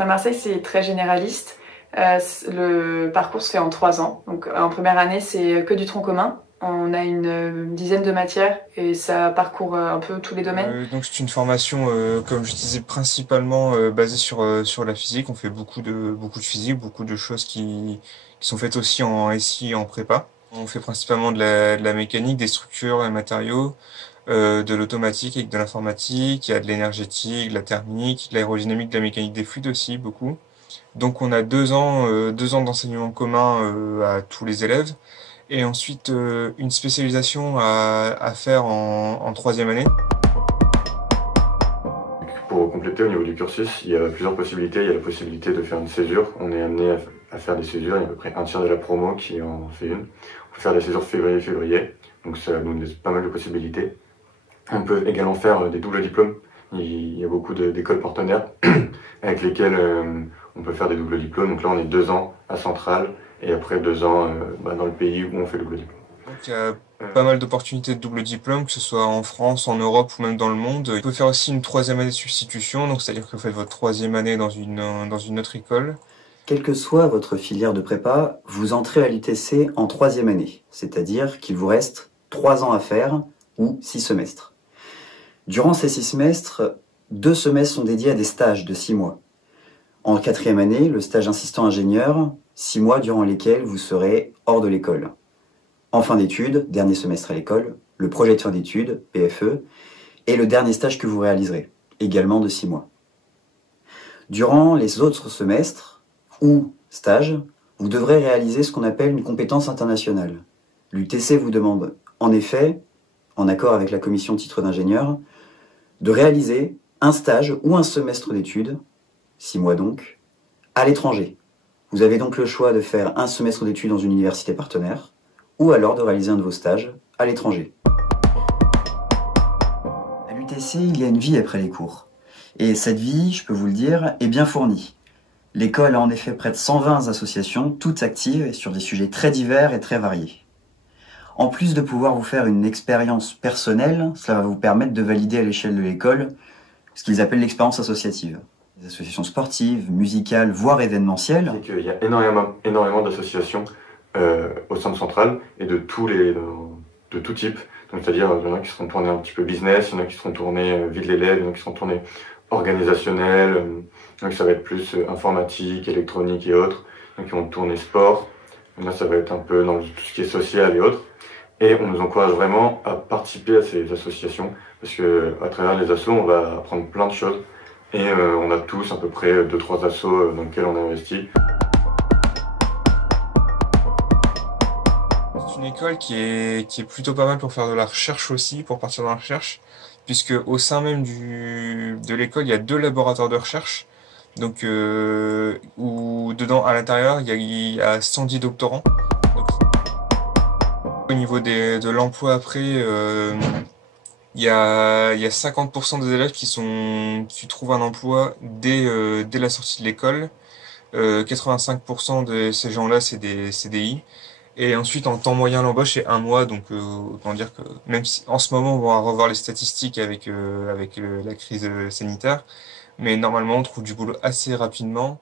Centrale Marseille, c'est très généraliste. Le parcours se fait en 3 ans. Donc en première année, c'est que du tronc commun. On a une dizaine de matières et ça parcourt un peu tous les domaines. Donc c'est une formation, comme je disais, principalement basée sur la physique. On fait beaucoup de physique, beaucoup de choses qui sont faites aussi en SI, en prépa. On fait principalement de la mécanique, des structures, des matériaux, de l'automatique avec de l'informatique. Il y a de l'énergétique, de la thermique, de l'aérodynamique, de la mécanique des fluides aussi, beaucoup. Donc on a 2 ans d'enseignement commun à tous les élèves. Et ensuite une spécialisation à faire en troisième année. Pour compléter au niveau du cursus, il y a plusieurs possibilités. Il y a la possibilité de faire une césure. On est amené à faire des césures. Il y a à peu près un tiers de la promo qui en fait une. On peut faire des césures février. Donc ça nous laisse pas mal de possibilités. On peut également faire des doubles diplômes. Il y a beaucoup d'écoles partenaires avec lesquelles on peut faire des doubles diplômes. Donc là, on est 2 ans à Centrale et après 2 ans dans le pays où on fait le double diplôme. Donc il y a pas mal d'opportunités de double diplôme, que ce soit en France, en Europe ou même dans le monde. On peut faire aussi une troisième année de substitution, donc c'est-à-dire que vous faites votre troisième année dans une autre école. Quelle que soit votre filière de prépa, vous entrez à l'UTC en troisième année, c'est-à-dire qu'il vous reste 3 ans à faire ou 6 semestres. Durant ces 6 semestres, 2 semestres sont dédiés à des stages de 6 mois. En quatrième année, le stage assistant ingénieur, 6 mois durant lesquels vous serez hors de l'école. En fin d'études, dernier semestre à l'école, le projet de fin d'études, PFE, et le dernier stage que vous réaliserez, également de 6 mois. Durant les autres semestres, ou stages, vous devrez réaliser ce qu'on appelle une compétence internationale. L'UTC vous demande, en effet, en accord avec la commission titre d'ingénieur, de réaliser un stage ou un semestre d'études, 6 mois donc, à l'étranger. Vous avez donc le choix de faire un semestre d'études dans une université partenaire, ou alors de réaliser un de vos stages à l'étranger. À l'UTC, il y a une vie après les cours. Et cette vie, je peux vous le dire, est bien fournie. L'école a en effet près de 120 associations, toutes actives et sur des sujets très divers et très variés. En plus de pouvoir vous faire une expérience personnelle, cela va vous permettre de valider à l'échelle de l'école ce qu'ils appellent l'expérience associative. Des associations sportives, musicales, voire événementielles. C'est qu'il y a énormément d'associations au sein de Centrale et de tout type. Donc c'est-à-dire il y en a qui seront tournés un petit peu business, il y en a qui seront tournés vie de l'élève, il y en a qui seront tournés organisationnels, donc ça va être plus informatique, électronique et autres, donc qui vont tourner sport. Et là ça va être un peu dans tout ce qui est social et autres. Et on nous encourage vraiment à participer à ces associations parce que à travers les assos on va apprendre plein de choses et on a tous à peu près 2-3 assos dans lesquels on a investi. C'est une école qui est plutôt pas mal pour faire de la recherche aussi, pour partir dans la recherche, puisque au sein même de l'école, il y a 2 laboratoires de recherche, donc où dedans, à l'intérieur, il y a 110 doctorants. Donc, au niveau de l'emploi après, il y a 50% des élèves qui trouvent un emploi dès la sortie de l'école. 85% de ces gens-là, c'est des CDI. Et ensuite, en temps moyen, l'embauche est 1 mois. Donc, autant dire que même si en ce moment, on va revoir les statistiques avec la crise sanitaire, mais normalement, on trouve du boulot assez rapidement.